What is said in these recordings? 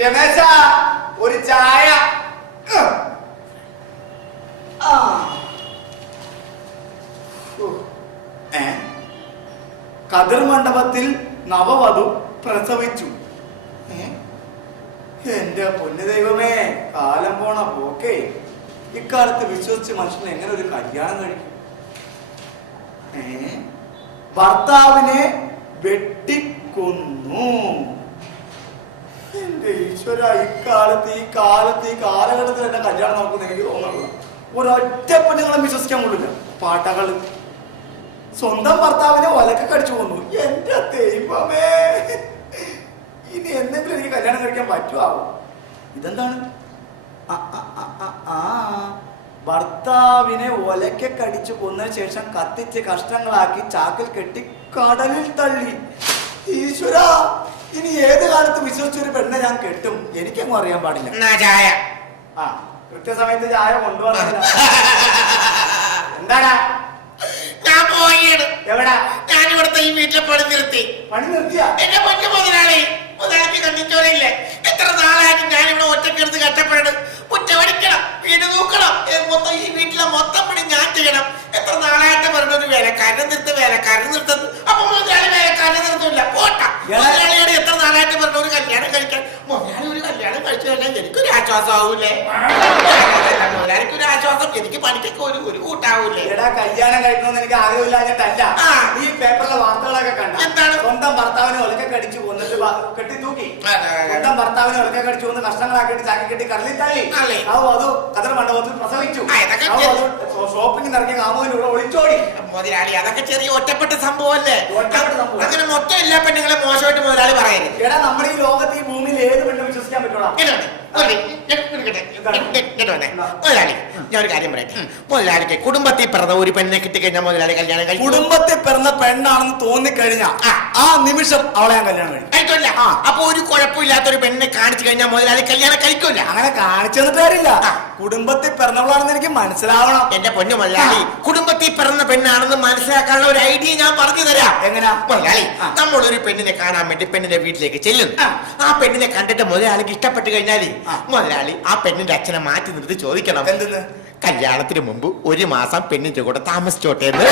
രമേശ ഒരു ചായ. കതിർ മണ്ഡപത്തിൽ നവവധു പ്രസവിച്ചു. എന്റെ പൊന്നു ദൈവമേ, കാലം പോണ പോക്കേ. ഇക്കാലത്ത് വിശ്വസിച്ച് മനുഷ്യൻ എങ്ങനെ ഒരു കല്യാണം കഴിക്കും? ഭർത്താവിനെ വെട്ടിക്കൊന്നു. എന്റെ ഈശ്വര, ഈ കാലഘട്ടത്തിൽ എന്റെ കല്യാണം നോക്കുന്ന എനിക്ക് തോന്നുന്നില്ല. ഒരൊറ്റ പെണ്ണുങ്ങളെ വിശ്വസിക്കാൻ കൊള്ളില്ല. പാട്ടകള് സ്വന്തം ഭർത്താവിനെ ഒലക്കെ കടിച്ചു കൊന്നു. എന്റെ ദൈവമേ, ഇനി എന്തെങ്കിലും എനിക്ക് കല്യാണം കഴിക്കാൻ പറ്റുമോ? ഇതെന്താണ്? ഭർത്താവിനെ ഒലക്കെ കടിച്ചു കൊന്നതിന് ശേഷം കത്തിച്ച് കഷ്ണങ്ങളാക്കി ചാക്കിൽ കെട്ടി കടലിൽ തള്ളി. ഈശ്വര, ഇനി ഏത് കാലത്ത് വിശ്വസിച്ചൊരു പെണ്ണെ ഞാൻ കെട്ടും? എനിക്കങ്ങും അറിയാൻ പാടില്ല. ചായ കൃത്യസമയത്ത് ചായ കൊണ്ടുവന്നില്ല. എന്താടാ? ഞാൻ പോവുകയാണ്. എവിടാ? ഞാൻ ഇവിടുത്തെ ഈ വീട്ടിലെ പണി നിർത്തി. പണി നിർത്തിയാ? എന്റെ പൊന്നു മുതലാളിക്ക് കണ്ടിച്ചോറില്ലേ? എത്ര നാളായിട്ട് ഞാൻ ഇവിടെ ഒറ്റക്കെടുത്ത് കഷ്ടപ്പെടുന്നത്. മുറ്റമടിക്കണം, വീട് നോക്കണം, മൊത്തം ഈ വീട്ടിലെ മൊത്തം പണി ഞാൻ ചെയ്യണം. എത്ര നാളായിട്ട് പറഞ്ഞത് വേലക്കാരനെ നിർത്തുന്നു. അപ്പൊ മുതലാളി വേലക്കാരനെ നിർത്തില്ല. പോട്ട മുതലാളിയോട് എത്ര നാളായിട്ട് പറഞ്ഞ ഒരു കല്യാണം കഴിക്കാൻ. മുതലാളി ഒരു കല്യാണം കഴിച്ചു കഴിഞ്ഞാൽ എനിക്കൊരു ആശ്വാസം ആവൂലേ? മുതലാളിക്ക് ഒരു ആശ്വാസം, എനിക്ക് പണിക്കൊക്കെ ഒരു കൂട്ടാവൂലേ? കല്യാണം കഴിക്കണമെന്ന് എനിക്ക് ആഗ്രഹമില്ലാഞ്ഞിട്ടല്ല. ഈ പേപ്പറിലെ വാർത്തകളൊക്കെ കണ്ട എന്താണ്? സ്വന്തം ഭർത്താവിനെ ഒലക്കെ കടിച്ചു കൊന്നിട്ട് കെട്ടി തൂക്കി. സ്വന്തം ഭർത്താവിനെ ഒലക്കെ കടിച്ചു കൊന്ന് കഷ്ണങ്ങളാക്കിയിട്ട് ചാക്കി കെട്ടി കടലിൽ തള്ളി. അത് കതിർ മണ്ഡപത്തിൽ പ്രസവിച്ചു. ഷോപ്പിംഗ് ഇറങ്ങിയ കാമുവിലൂടെ ഒളിച്ചോടി. മുതലാളി അതൊക്കെ ചെറിയ ഒറ്റപ്പെട്ട സംഭവമല്ലേ? അങ്ങനെ മൊത്തം എല്ലാ പെണ്ണുങ്ങളെ മോശമായിട്ട് മുതലാളി പറയരുത്. എടാ, നമ്മുടെ ഈ ലോകത്ത് ഈ ഭൂമിയിൽ ഏത് പെണ്ണും വിശ്വസിക്കാൻ പറ്റൂടാ. മുതലാളി, ഞാൻ ഒരു കാര്യം പറയട്ടെ. മുതലാളിക്ക് കുടുംബത്തിൽ പിറന്ന ഒരു പെണ്ണിനെ കിട്ടിക്കഴിഞ്ഞാൽ മുതലാളി കല്യാണം കഴിക്കും. കുടുംബത്തിൽ പിറന്ന പെണ്ണാണെന്ന് തോന്നിക്കഴിഞ്ഞാൽ ആ നിമിഷം അവളെ ഞാൻ കല്യാണം കഴിക്കില്ല. അപ്പൊ ഒരു കുഴപ്പമില്ലാത്തൊരു പെണ്ണിനെ കാണിച്ചു കഴിഞ്ഞാൽ മുതലാളി കല്യാണം കഴിക്കില്ല. അങ്ങനെ കാണിച്ചു തന്നിട്ട് കാര്യമില്ല. കുടുംബത്തിൽ പിറന്നവളാണെന്ന് എനിക്ക് മനസ്സിലാവണം. എന്റെ പൊന്നു മുതലാളി, കുടുംബത്തിൽ പിറന്ന പെണ്ണാണെന്ന് മനസ്സിലാക്കാനുള്ള ഒരു ഐഡിയ ഞാൻ പറഞ്ഞു തരാം. എങ്ങനെയാ? മുതലാളി, നമ്മളൊരു പെണ്ണിനെ കാണാൻ വേണ്ടി പെണ്ണിന്റെ വീട്ടിലേക്ക് ചെല്ലുന്നു. ആ പെണ്ണിനെ കണ്ടിട്ട് മുതലാളിക്ക് ഇഷ്ടപ്പെട്ട് കഴിഞ്ഞാല് മുതലാളി ആ പെണ്ണിന്റെ അച്ഛനെ മാറ്റി നിർത്തി ചോദിക്കണം, എന്തെന്ന്? കല്യാണത്തിന് മുമ്പ് ഒരു മാസം പെണ്ണിന്റെ കൂടെ താമസിച്ചോട്ടെ എന്ന്.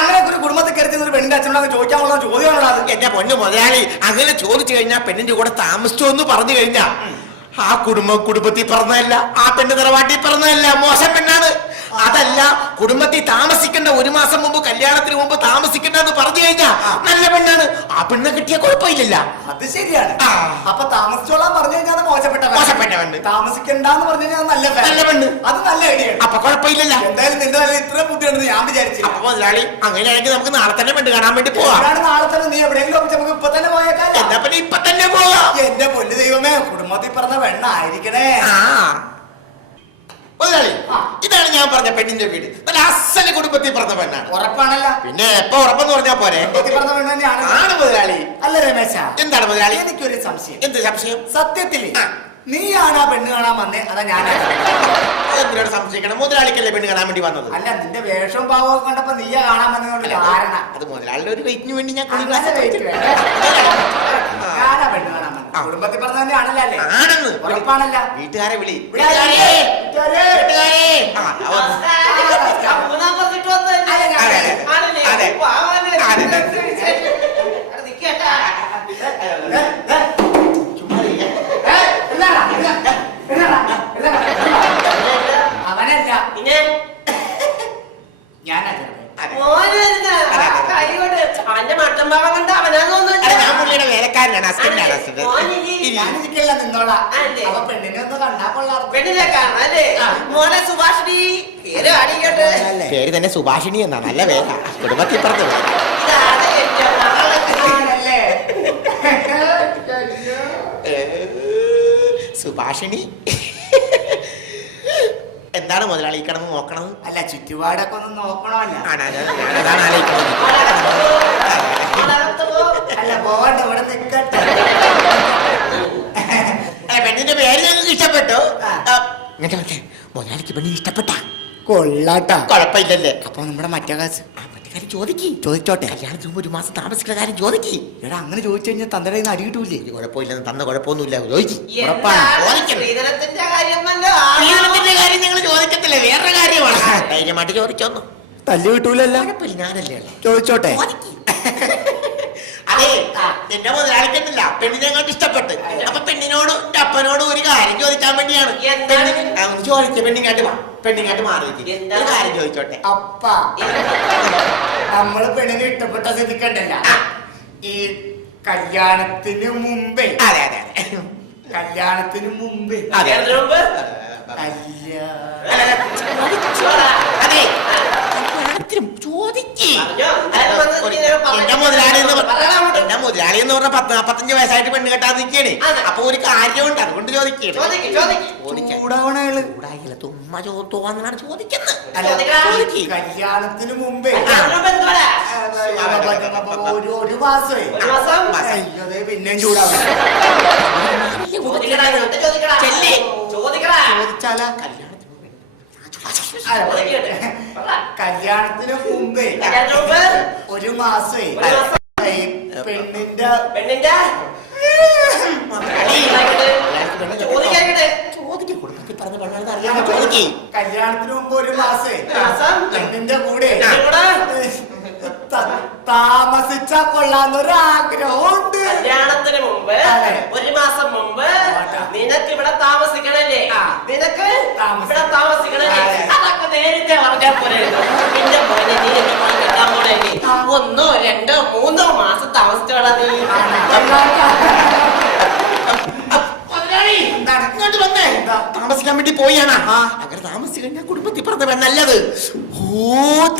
അങ്ങനെ ഒരു കുടുംബത്തിൽ കയറി ഒരു പെണ്ണിന്റെ അച്ഛനോട് ചോദിക്കാനുള്ള ചോദ്യമാണോ അത്? എന്റെ പൊന്നു മുതലാളി, അങ്ങനെ ചോദിച്ചു കഴിഞ്ഞാൽ പെണ്ണിന്റെ കൂടെ താമസിച്ചോ എന്ന് പറഞ്ഞു കഴിഞ്ഞാ ആ കുടുംബത്തിൽ പറഞ്ഞതല്ല, ആ പെണ്ണ് തറവാട്ടിൽ പറഞ്ഞതല്ല, മോശം പെണ്ണാണ്. അതല്ല, കുടുംബത്തിൽ താമസിക്കേണ്ട ഒരു മാസം മുമ്പ്, കല്യാണത്തിന് മുമ്പ് താമസിക്കേണ്ടെന്ന് പറഞ്ഞു കഴിഞ്ഞാ നല്ല പെണ്ണാണ്. ആ പെണ്ണെ കിട്ടിയ കുഴപ്പമില്ല. അത് ശരിയാണ്. അപ്പൊ താമസിച്ചോളാൻ പറഞ്ഞു കഴിഞ്ഞാൽ മോശപ്പെട്ട പെണ്ണ്, താമസിക്കണ്ടെന്ന് പറഞ്ഞു കഴിഞ്ഞാൽ നല്ല പെണ്ണ്. അത് നല്ല ഐഡിയ. അപ്പൊ കുഴപ്പമില്ലല്ലോ. എന്തായാലും നിന്റെ ഇത്ര ബുദ്ധിയുണ്ടെന്ന് ഞാൻ വിചാരിച്ചു. അപ്പൊ മുതലാളി, അങ്ങനെയാണെങ്കിൽ നമുക്ക് നാളെ തന്നെ പെണ്ണ് കാണാൻ വേണ്ടി പോവാം. നാളെ തന്നെ നീ എവിടെയെങ്കിലും നമുക്ക് ഇപ്പൊ തന്നെ പോയേക്കാം. എന്നാ പിന്നെ ഇപ്പൊ തന്നെ പോവാം. എന്റെ പൊന്നു ദൈവമേ, കുടുംബത്തിൽ പറഞ്ഞ പെണ്ണായിരിക്കണേ. മുതലാളി, ഇതാണ് ഞാൻ പറഞ്ഞ പെണ്ണിന്റെ വീട്. നല്ല അസല് കുടുംബത്തിൽ പറഞ്ഞ പെണ്ണാണ്. ഉറപ്പാണല്ല? പിന്നെ എപ്പോ ഉറപ്പെന്ന് പറഞ്ഞാ പോരെ? പറഞ്ഞ പെണ്ണ് തന്നെയാണ് മുതലാളി. അല്ല രമേശ, എന്താണ് മുതലാളി? എനിക്കൊരു സംശയം. എന്ത് സംശയം? സത്യത്തില് നീയാണ് ആ പെണ്ണ് കാണാൻ വന്നേ, അതാ ഞാനാണ്? സംശയിക്കണം. മുതലാളിക്കല്ലേ പെണ്ണ് കാണാൻ വേണ്ടി വന്നത്? അല്ല, നിന്റെ വേഷവും പാവവും കണ്ടപ്പോ നീയാ കാണാൻ വന്നതുകൊണ്ട് കാരണം. അത് മുതലാളിയുടെ ഒരു വെയിറ്റിന് വേണ്ടി ഞാൻ ഞാനാ പെണ്ണ് കാണാൻ വന്നത്. കുടുംബത്തിൽ പറഞ്ഞ തന്നെയാണല്ലേ? അല്ലേ? ആണെന്ന് ഉറപ്പാണല്ല? വീട്ടുകാരെ വിളി. അവനല്ല, ഞാനാ. വേലക്കാരനാണ്. ഞാനിരിക്കല്ല, നിന്നോളാ. അപ്പൊ പെണ്ണിനെ ഒന്ന് കണ്ടാ കൊള്ളാം. പേര് തന്നെ സുഭാഷിണി എന്നാ. നല്ല വേല. കുടുംബത്തിൽ പറഞ്ഞ സുഭാഷിണി. എന്താണ് മുതലാളി കിടന്ന് നോക്കണത്? അല്ല, ചുറ്റുപാടൊക്കെ ഒന്ന് നോക്കണമല്ല. അല്ല, പോകണ്ട, ഇവിടെ നിൽക്കട്ടെ. പെണ്ണിന്റെ പേര് ഞങ്ങൾക്ക് ഇഷ്ടപ്പെട്ടു. മുതലാളിക്ക് പെണ്ണിന് ഇഷ്ടപ്പെട്ട? കൊള്ളാട്ടാ. കുഴപ്പമില്ലല്ലേ? അപ്പൊ നമ്മുടെ മറ്റേ കാശ് കാര്യം ചോദിക്ക്. ചോദിച്ചോട്ടെ. കല്യാണത്തിന് മുമ്പ് 1 മാസം താമസിക്കുന്ന കാര്യം ചോദിക്ക്. എടാ അങ്ങനെ ചോദിച്ചു കഴിഞ്ഞാൽ തന്റെ കയ്യിൽ നിന്ന് അടി കിട്ടൂലേ? കുഴപ്പമില്ലെന്ന് തന്ന കുഴപ്പമൊന്നുമില്ല, ചോദിക്ക്. ശ്രീധരത്തിന്റെ കാര്യം കല്യാണത്തിന്റെ കാര്യം നിങ്ങൾ ചോദിക്കത്തില്ല, വേറെ കാര്യമാണ്. ധൈര്യമായിട്ട് ചോദിച്ചോന്നു. തല്ലു കിട്ടൂലല്ലോ. കുഴപ്പമില്ല, ഞാനല്ലേ ഉള്ളെ. ചോദിച്ചോട്ടെ. അതെ, എന്റെ മുതലാളിക്കത്തില്ല പെണ്ണിനെ കണ്ട് ഇഷ്ടപ്പെട്ട്. അപ്പൊ പെണ്ണിനോട് എന്റെ അപ്പനോട് ഒരു കാര്യം ചോദിക്കാൻ വേണ്ടിയാണ്. ചോദിച്ച പെണ്ണിങ്ങാട്ട് വാ, പെണ്ണിങ്ങാട്ട് മാറി ഒരു കാര്യം ചോദിച്ചോട്ടെ. അപ്പ നമ്മള് പെണ്ണിനെ ഇഷ്ടപ്പെട്ട സ്ഥിതിക്കണ്ടല്ല, ഈ കല്യാണത്തിന് മുമ്പേ അതെ അതെ അതെ കല്യാണത്തിന് മുമ്പേ അതെ അതെ ചോദിക്ക്. എന്റെ മുതലാളി എന്ന് പറഞ്ഞ 40-45 വയസ്സായിട്ട് പെണ്ണ് കെട്ടാൻ നിൽക്കണേ. അപ്പൊ ഒരു കാര്യമുണ്ട്, അതുകൊണ്ട് ചോദിക്കണേ. ചൂടാവണേള് തുമ്മ തോന്നാണ് ചോദിക്കുന്നത്. കല്യാണത്തിന് മുമ്പേ ഒരു മാസമേ പിന്നെയും ചൂടാവണം. ചോദിച്ചാലാ കല്യാണത്തിന് മുമ്പേ ഒരു മാസേ പെണ്ണിന്റെ കല്യാണത്തിന് മുമ്പ് ഒരു മാസേ പെണ്ണിന്റെ കൂടെ താമസിച്ചാ കൊള്ളാന്നൊരാഗ്രഹമുണ്ട്. കല്യാണത്തിന് മുമ്പ് 1 മാസം മുമ്പ് നിനക്ക് ഇവിടെ താമസിക്കണല്ലേ? നിനക്ക് ഇവിടെ താമസിക്കണല്ലേ? അതൊക്കെ നേരത്തെ പറഞ്ഞാൽ പോലെ. പിന്നെ പോലെ നീ കെട്ടാൻ പോണല്ലേ? 1, 2, 3 മാസം താമസിച്ചോളാ നീ. ഇങ്ങോട്ട് വന്നേ. താമസിക്കാൻ വേണ്ടി പോയാണ്. അങ്ങനെ താമസിച്ചു കഴിഞ്ഞാൽ കുടുംബത്തിൽ പറഞ്ഞ പെണ്ണല്ലത്. ഓ,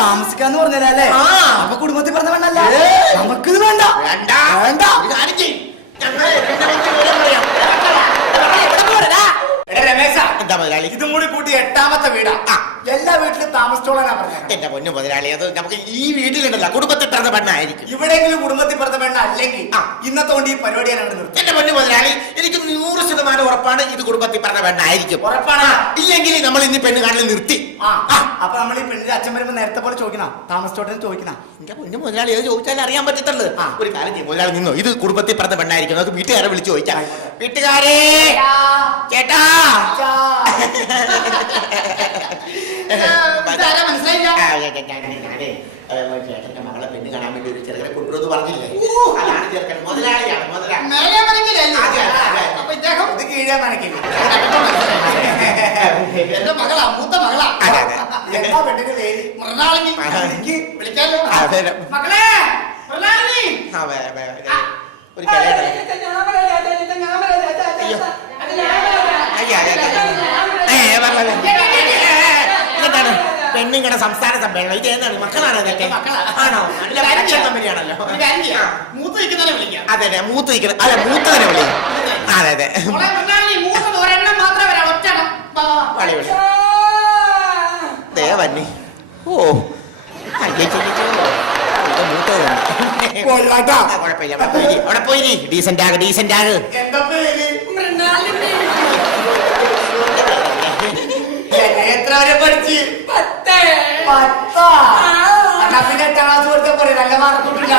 താമസിക്കാന്ന് പറഞ്ഞല്ലേ? അപ്പൊ കുടുംബത്തിൽ പറഞ്ഞ പെണ്ണല്ല. നമുക്കിത് വേണ്ട വേണ്ട വേണ്ട. കാര്യം ചെയ്യും. രമേശ, എന്താ മുതലാളി? ഇതും കൂടി കൂട്ടി 8ാമത്തെ വീടാ. എല്ലാ വീട്ടിലും താമസിച്ചോളാനാ പറഞ്ഞത്. എന്റെ പൊന്നു മുതലാളി, അത് നമുക്ക് ഈ വീട്ടിലുണ്ടല്ല, കുടുംബത്തിൽ പിറന്ന പെണ്ണായിരിക്കും. ഇവിടെയെങ്കിലും കുടുംബത്തിൽ പറഞ്ഞ പെണ്ണ അല്ലെങ്കിൽ ഇന്നത്തെ കൊണ്ട് ഈ പരിപാടി ഞാൻ നിർത്തി. എന്റെ പൊന്നു മുതലാളി, എനിക്ക് 100% ഉറപ്പാണ് ഇത് കുടുംബത്തിൽ പറഞ്ഞ പെണ്ണായിരിക്കും. ഉറപ്പാണ്. ഇല്ലെങ്കിൽ നമ്മൾ ഇന്ന് പെണ്ണ് കാണൽ നിർത്തി. അപ്പൊ നമ്മൾ ഈ പെണ്ണിന്റെ അച്ഛൻ വരുമ്പോ നേരത്തെ പോലെ ചോദിക്കണം, താമസിച്ചോട്ടെ ചോദിക്കണം. എന്റെ പൊന്നു മുതലാളി, അത് ചോദിച്ചാൽ അറിയാൻ പറ്റത്തുള്ളൂ. ഒരു കാര്യം ചെയ്യും, മുതലാളി നിന്നോ, ഇത് കുടുംബത്തിൽ പറഞ്ഞ പെണ്ണായിരിക്കും. നമുക്ക് വീട്ടുകാരെ വിളിച്ച് ചോദിക്കാം. വീട്ടുകാരെ, ചേട്ടാ ചേട്ടന്റെ മകളെ പെണ്ണ് കാണാൻ വേണ്ടി ഒരു ചെറുക്കനെ കൊണ്ടുവന്ന് പറഞ്ഞില്ലേ? അതാണ് ചെറുക്കൻ. മുതലാളിയാണ് ഇത് കീഴാൻ നനക്കില്ല. എന്റെ മകളാ, മൂത്ത മകളാ. എന്താ പെണ്ണിന്റെ പേര്? മൃണാളിനി. എനിക്ക് വിളിക്കാലോ മകളെ. ഒരു എന്താണ് പെണ്ണുങ്ങളുടെ സംസ്ഥാന സമ്മേളനം? ഇത് ഏതാണ്? മക്കളാണ് ഇതൊക്കെ? ആണോ? നല്ല പരീക്ഷ കമ്പനിയാണല്ലോ. മൂത്ത് നിൽക്കുന്നവരെ വിളിക്കാം. അതെ അതെ, മൂത്ത് നിൽക്കുന്നത്. അല്ല, മൂത്തതിനെ വിളി. അതെ അതെ, ഒരെണ്ണം മാത്രമേ വരാം. വളി വിളി. ദേവന്നി. ഓ, കുഴപ്പമില്ല, അവിടെ പോയി ഡീസന്റ് ആക്, ഡീസന്റ് ആക്. എന്താ പേര്? എത്ര വരെ പഠിച്ച്? 10. പിന്നെ 8ാം ക്ലാസ് കൊടുത്ത പോലെ നല്ല മാർക്കൊന്നുമില്ല.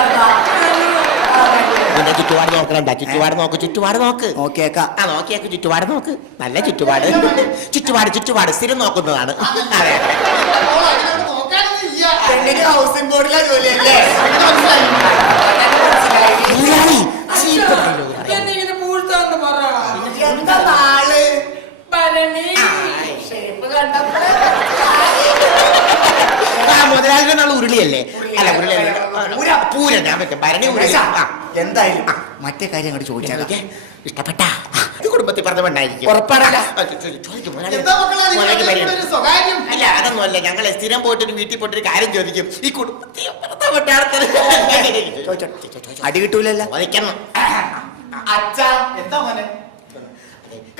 ചുറ്റുപാട് നോക്കണം. ചുറ്റുപാട് നോക്ക്, ചുറ്റുപാട് നോക്ക്. നോക്കിയേക്കാം. നോക്കിയേക്ക്, ചുറ്റുപാട് നോക്ക്. നല്ല ചുറ്റുപാട്. ചുറ്റുപാട് സ്ഥിരം നോക്കുന്നതാണ്. അതെ, പെണ്ണിന് ഹൗസിംഗ് ബോർഡിലെ ജോലിയല്ലേ? എന്താ നാള്? മുതലാളിയുടെ നാള് ഉരുളിയല്ലേ? അല്ല, പൂരം. ഞാൻ പറ്റും ഭരണി. എന്തായാലും മറ്റേ കാര്യം അങ്ങോട്ട് ചോദിച്ചാൽ ഇഷ്ടപ്പെട്ട കുടുംബത്തിൽ പറഞ്ഞ പെണ്ണായിരിക്കും. ഉറപ്പാണല്ല? അല്ല, അതൊന്നും അല്ല. ഞങ്ങളെ സ്ഥിരം പോയിട്ടൊരു വീട്ടിൽ പോയിട്ടൊരു കാര്യം ചോദിക്കും. ഈ കുടുംബത്തിൽ അടി കിട്ടൂലല്ലോ. വധിക്കണം. അച്ഛാ, എന്താ മോനെ?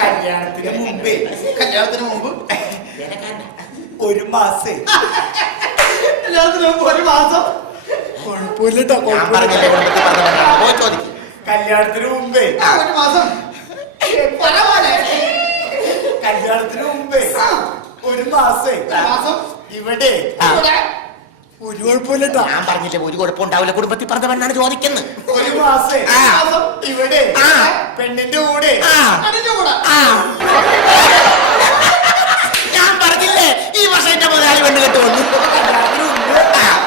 കല്യാണത്തിന് മുമ്പ് ഒരു മാസം. ഒരു മാസം കുഴപ്പമില്ലട്ടോ. കല്യാണത്തിന് മുമ്പേ ഒരു മാസം. കല്യാണത്തിന് മുമ്പേ ഒരു മാസം ഇവിടെ ഒരു കുഴപ്പമില്ലട്ടാ. ഞാൻ പറഞ്ഞില്ലേ ഒരു കുഴപ്പമുണ്ടാവില്ല, കുടുംബത്തിൽ പറഞ്ഞ പെണ്ണാണ് ചോദിക്കുന്നത്. ഒരു മാസം ആ. ഇവിടെ ആ. പെണ്ണിന്റെ കൂടെ ആ. അതിന്റെ കൂടെ ഞാൻ പറഞ്ഞില്ലേ ഈ വർഷം എന്റെ മുതലാളി പെണ്ണ് കെട്ട് വന്നു.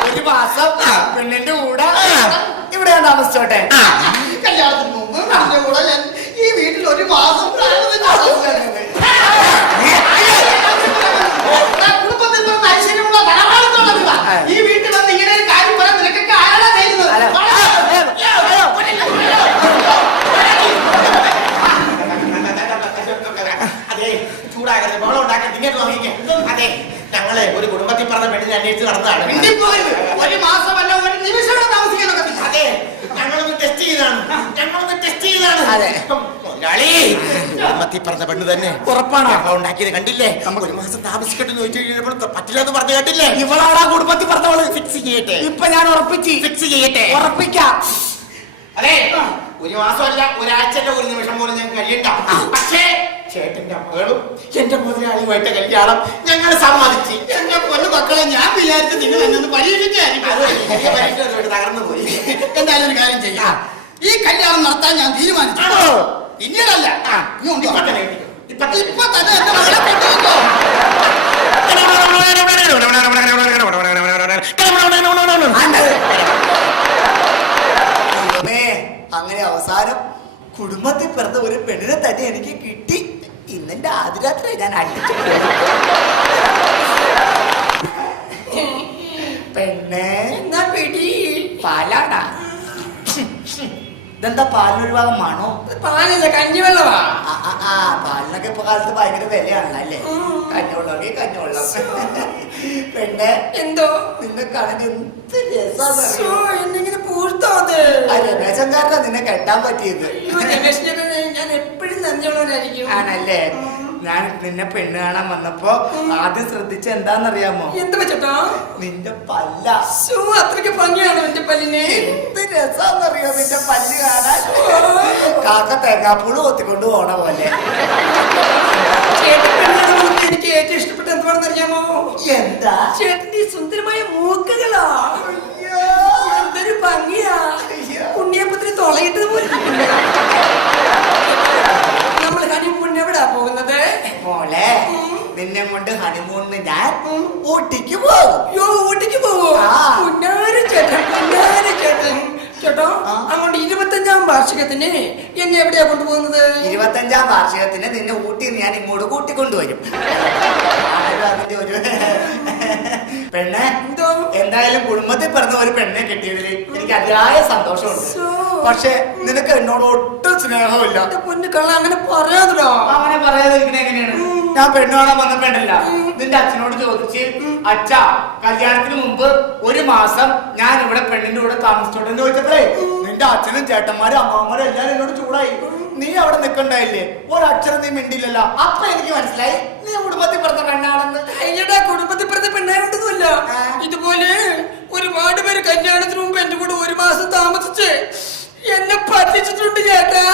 ഒരു മാസം പെണ്ണിന്റെ കൂടെ ഇവിടെ ഞാൻ താമസിച്ചോട്ടെ. കല്യാണത്തിന് മുമ്പ് പെണ്ണിന്റെ കൂടെ ഞാൻ ഈ വീട്ടിൽ ഒരു മാസം കുടുംബത്തിൽ നിന്ന് ഐശ്വര്യമുള്ള ധനവാളിത്തമുള്ള വീടാ. ഈ വീട്ടിൽ വന്ന് ഇങ്ങനെ ഒരു കാര്യം പറയാൻ നിനക്കൊക്കെ ആരാ തരുന്നത്? അതെ, ചൂടാകരുത്, ബഹളം ഉണ്ടാക്കരുത്, ഇങ്ങോട്ട് നോക്കിക്കേ. അതെ, ഞങ്ങള് ഒരു കുടുംബത്തിൽ പറഞ്ഞ പെണ്ണിനെ അന്വേഷിച്ച് നടന്നതാണ്. മിണ്ടിപ്പോകരുത്. ഒരു മാസമല്ല ഒരു നിമിഷം ഇവിടെ താമസിക്കാനൊക്കെ. അതെ, ഞങ്ങളൊന്ന് ടെസ്റ്റ് ചെയ്താണ്. അതെ. മുതലാളി, കുടുംബത്തിൽ പറഞ്ഞ പെണ്ണ് തന്നെ ഉറപ്പാണ്. ബഹളം ഉണ്ടാക്കിയത് കണ്ടില്ലേ? ഒരു മാസം താമസിക്കട്ടെന്ന് ചോദിച്ചു കഴിഞ്ഞപ്പോൾ പറ്റില്ലെന്ന് പറഞ്ഞു കേട്ടില്ലേ? ഇവളാടാ കുടുംബത്തിൽ പറഞ്ഞവള്. ഫിക്സ് ചെയ്യട്ടെ, ഇപ്പൊ ഞാൻ ഉറപ്പിച്ച് ഫിക്സ് ചെയ്യട്ടെ. ഉറപ്പിക്കാം. അതെ, ഒരു മാസമല്ല ഒരാഴ്ചന്റെ ഒരു നിമിഷം പോലും ഞാൻ കഴിയണ്ട. പക്ഷേ ചേട്ടന്റെ മകളും എന്റെ മുതലാളിയുമായിട്ട് കല്യാണം ഞങ്ങൾ സമ്മതിച്ച്. എന്റെ പൊന്നു മക്കളെ, ഞാൻ വിചാരിച്ചു നിങ്ങൾ എന്നൊന്ന് പരീക്ഷിച്ചായിരിക്കും. അത് വലിയ പരീക്ഷണമായിട്ട് തകർന്നു പോയി. എന്തായാലും ഒരു കാര്യം ചെയ്യാം. ഈ കല്യാണം നടത്താൻ ഞാൻ തീരുമാനിച്ചു. പിന്നീടല്ല, ഇങ്ങോട്ട് വാ. ഇപ്പൊ തന്നെ എന്റെ മകളെ കെട്ടിവെച്ചോ. അങ്ങനെ അവസാനം കുടുംബത്തിൽ പിറന്ന ഒരു പെണ്ണിനെ തന്നെ എനിക്ക് കിട്ടി. ഇന്നെന്റെ ആദ്യരാത്രി ഞാൻ അടിച്ചു. പെണ്ണെ എന്നാ പിടി. പാലാടാ. ഇതെന്താ പാലിനൊഴിവാകമാണോ? പാലില്ല, കഞ്ഞിവെള്ളവാ. പാലിനൊക്കെ ഇപ്പൊ കാലത്ത് ഭയങ്കര വിലയാണല്ലോ അല്ലേ? കഞ്ഞിവെള്ളമൊക്കെ കഞ്ഞിവെള്ളം. പെണ്ണെ എന്തോ നിന്നെ കാണാൻ എന്ത് രസാന്നറിയോ? എന്നിങ്ങനെ പൂർത്തോ അത്. ആ രമേശൻകാരനാ നിന്നെ കെട്ടാൻ പറ്റിയത്. രമേശിനൊക്കെ ഞാൻ എപ്പോഴും നന്ദിയുള്ളവനായിരിക്കും. ആണല്ലേ? ഞാൻ നിന്നെ പെണ്ണ് കാണാൻ വന്നപ്പോ ആദ്യം ശ്രദ്ധിച്ച എന്താന്നറിയാമോ? എന്ത് വെച്ചോ? നിന്റെ പല്ല. അത്രയ്ക്ക് ഭംഗിയാണോ എന്റെ പല്ലിനെ? എന്ത് രസാന്നറിയോ നിന്റെ പല്ല് കാണാൻ? കാക്ക തേങ്ങാപ്പൂള് കൊത്തിക്കൊണ്ട് പോണ പോലെ. എനിക്ക് ഏറ്റവും ഇഷ്ടപ്പെട്ട എന്താണെന്ന് അറിയാമോ? എന്താ? ചേട്ടന്റെ ഈ സുന്ദരമായ മൂക്കുകളാ. എന്തൊരു ഭംഗിയാ. ഉണ്ണിയപ്പത്തിന് തുളയിട്ടത് പോലെ. നമ്മൾ ഹണിമൂണിന് എവിടാ പോകുന്നത്? മോളെ, നിന്നെ കൊണ്ട് ഹണിമൂണിന് ഞാൻ ഊട്ടിക്ക് പോകും. ഊട്ടിക്ക് പോവോ? ചേട്ടൻ ചേട്ടോ, അങ്ങോട്ട് 25ാം വാർഷികത്തിന് എന്നെ എവിടെയാ കൊണ്ടുപോകുന്നത്? 25ാം വാർഷികത്തിന് നിന്നെ ഊട്ടി ഞാൻ ഇങ്ങോട്ട് കൂട്ടിക്കൊണ്ടുവരും. അതിന്റെ ഒരു പെണ്ണെ, എന്തായാലും കുടുംബത്തിൽ പിറന്ന ഒരു പെണ്ണെ കിട്ടിയതിൽ എനിക്ക് അതിയായ സന്തോഷമുണ്ട്. പക്ഷെ നിനക്ക് എന്നോട് ഒട്ടും സ്നേഹമില്ല. പൊന്നു കള്ള, അങ്ങനെ പറയാതോ. അങ്ങനെ പറയാതിരിക്കണ എങ്ങനെയാണ്? ഞാൻ പെണ്ണ് കാണാൻ വന്നപ്പോഴല്ല നിന്റെ അച്ഛനോട് ചോദിച്ച്, അച്ഛാ കല്യാണത്തിന് മുമ്പ് ഒരു മാസം ഞാൻ ഇവിടെ പെണ്ണിന്റെ കൂടെ താമസിച്ചോട്ടെ എന്ന് ചോദിച്ചപ്പോഴേ നിന്റെ അച്ഛനും ചേട്ടന്മാരും അമ്മമാരും എല്ലാരും എന്നോട് ചൂടായി. നീ അവിടെ നിൽക്കണ്ടായില്ലേ? ഒരക്ഷരം നീ മിണ്ടില്ലല്ലോ. അപ്പൊ എനിക്ക് മനസ്സിലായി നീ കുടുംബത്തിൽ പിറന്ന പെണ്ണാണെന്ന്. അയ്യടാ, കുടുംബത്തിൽ പിറന്ന പെണ്ണായിട്ടൊന്നുമല്ല. ഇതുപോലെ ഒരുപാട് പേര് കല്യാണത്തിന് മുമ്പ് എന്റെ കൂടെ ഒരു മാസം താമസിച്ച് എന്നെ പറ്റിച്ചിട്ടുണ്ട് ചേട്ടാ.